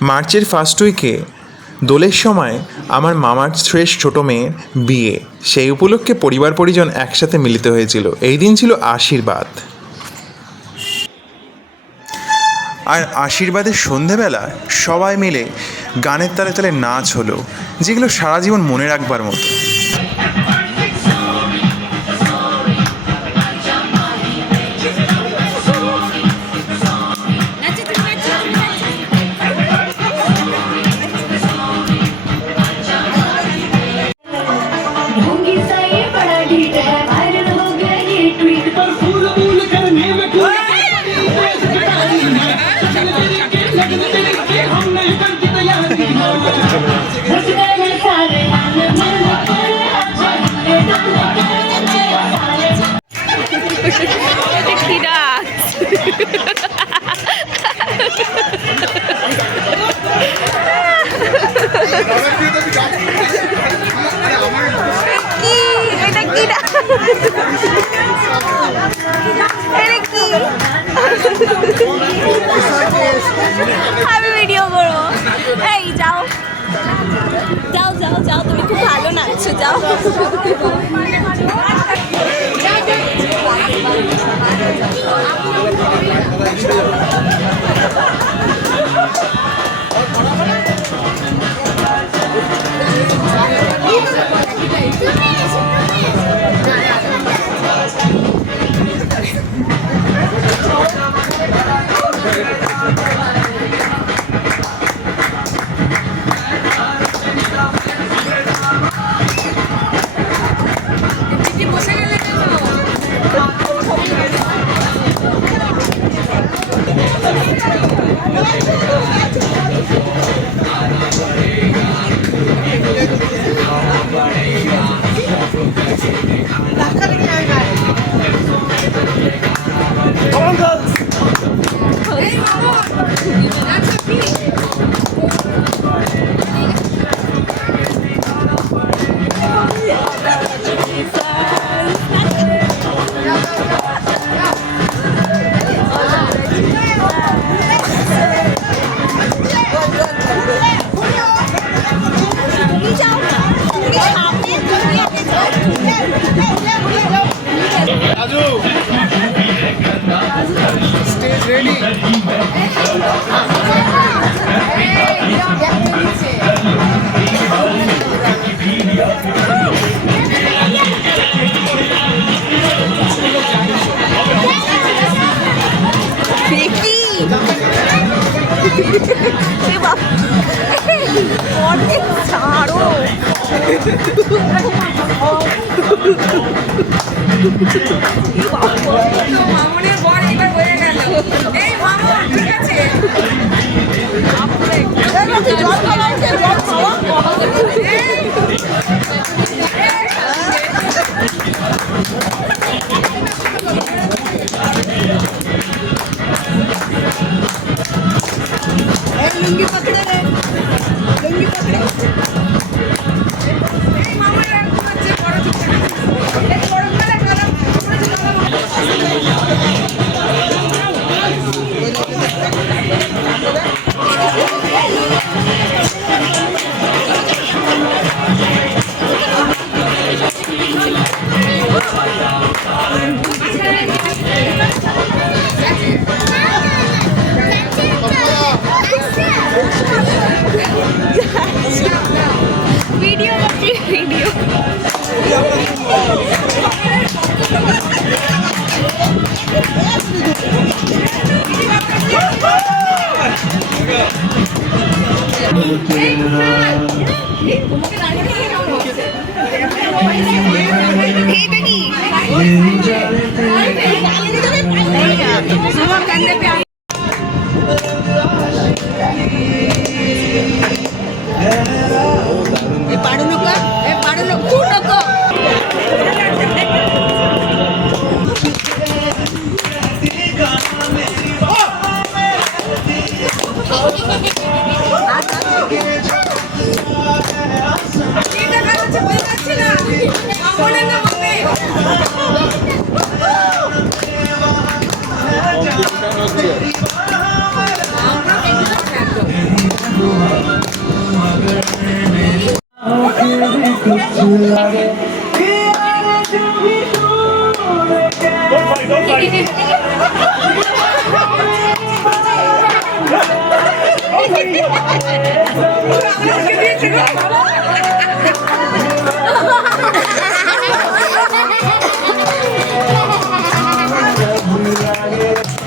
মার্চের ফার্স্ট উইকে দোলের সময় আমার মামার শেষ ছোটো মেয়ের বিয়ে। সেই উপলক্ষে পরিবার পরিজন একসাথে মিলিত হয়েছিল। এই দিন ছিল আশীর্বাদ। আর আশীর্বাদের সন্ধেবেলা সবাই মিলে গানের তালে তালে নাচ হলো, যেগুলো সারা জীবন মনে রাখবার মতো। আমি ভিডিও করবো। এই যাও যাও যাও যাও, তুমি খুব ভালো নাচছো, যাও। মামুনের বর এবার হয়ে গেল। এই মামুন ঠিক আছে, लुंगी पकड़े रे, लुंगी पकड़े। এই মামুনের আর হচ্ছে বড় ঠিক আছে, এই বড় করে গরম করে দিলাম। वीडियो करती वीडियो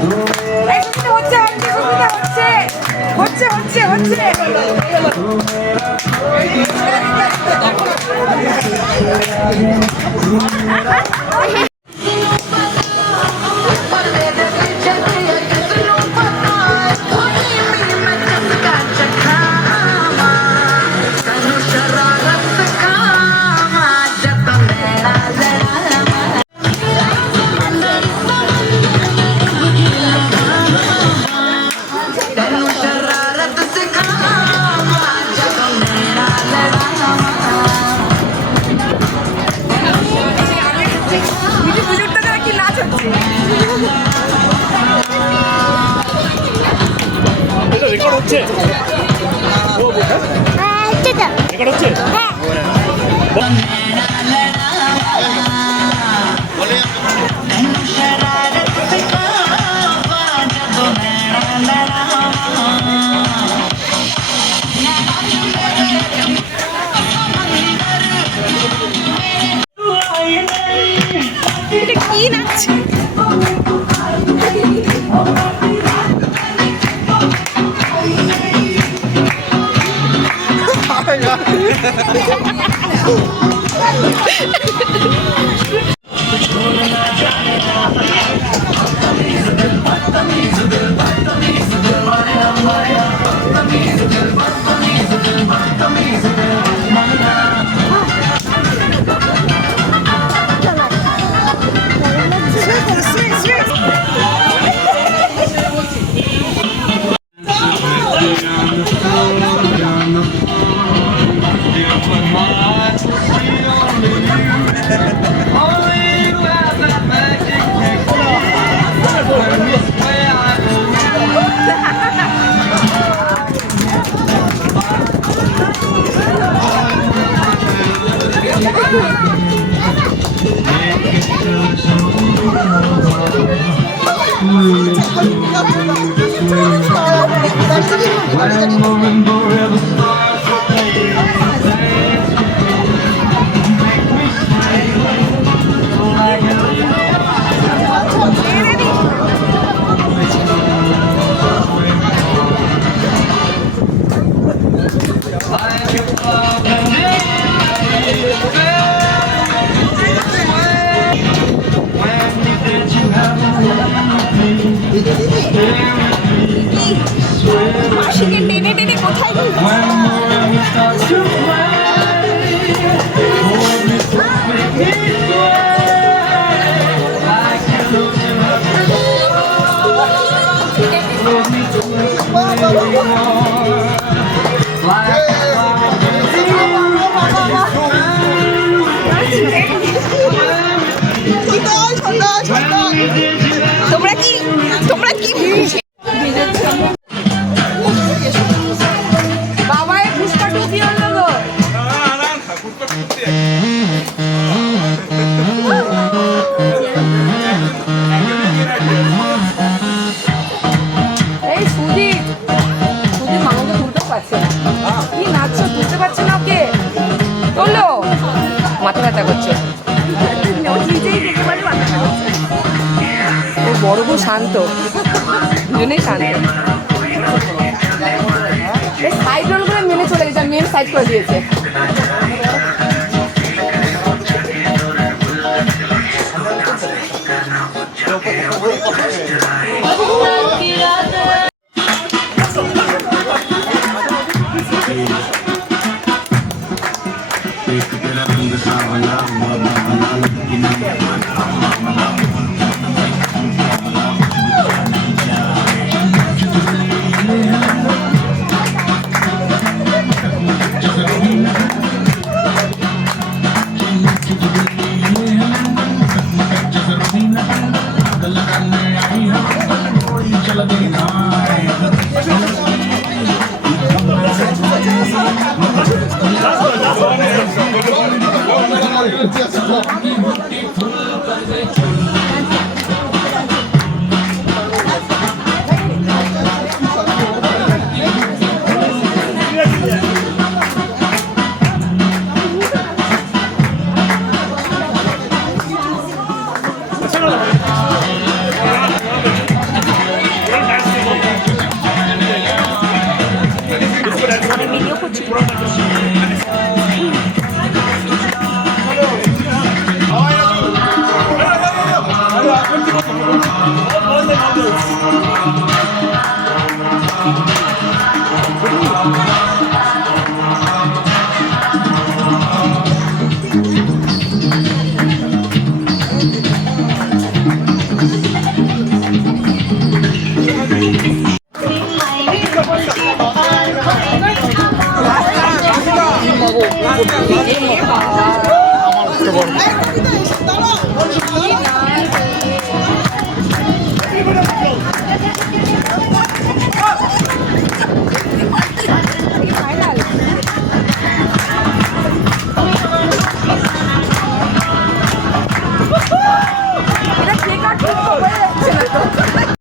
এই সুস্মিতা হচ্ছে আন্টি, সুস্মিতা হচ্ছে হচ্ছে হচ্ছে মিঠু পুজোরটা তারা কি নাচ হচ্ছে। রেকর্ড হচ্ছে রেকর্ড হচ্ছে এটা কি নাচছে? মাসিকে টেনে টেনে কোথায় তোমরা কি বাবা এই পুষ্পা টু কি হলো গো? এই সুদীপ মামাকে তুলতে পারছে না। কি নাচছো, তুলতে পারছে না ওকে? তোলো, মাথা ব্যথা করছে। ও বড় বউ শান্ত, দুজনেই শান্ত। এই সাইড রোল করে মেনে চলে গেছে, মেন সাইড করে দিয়েছে। কি নাচ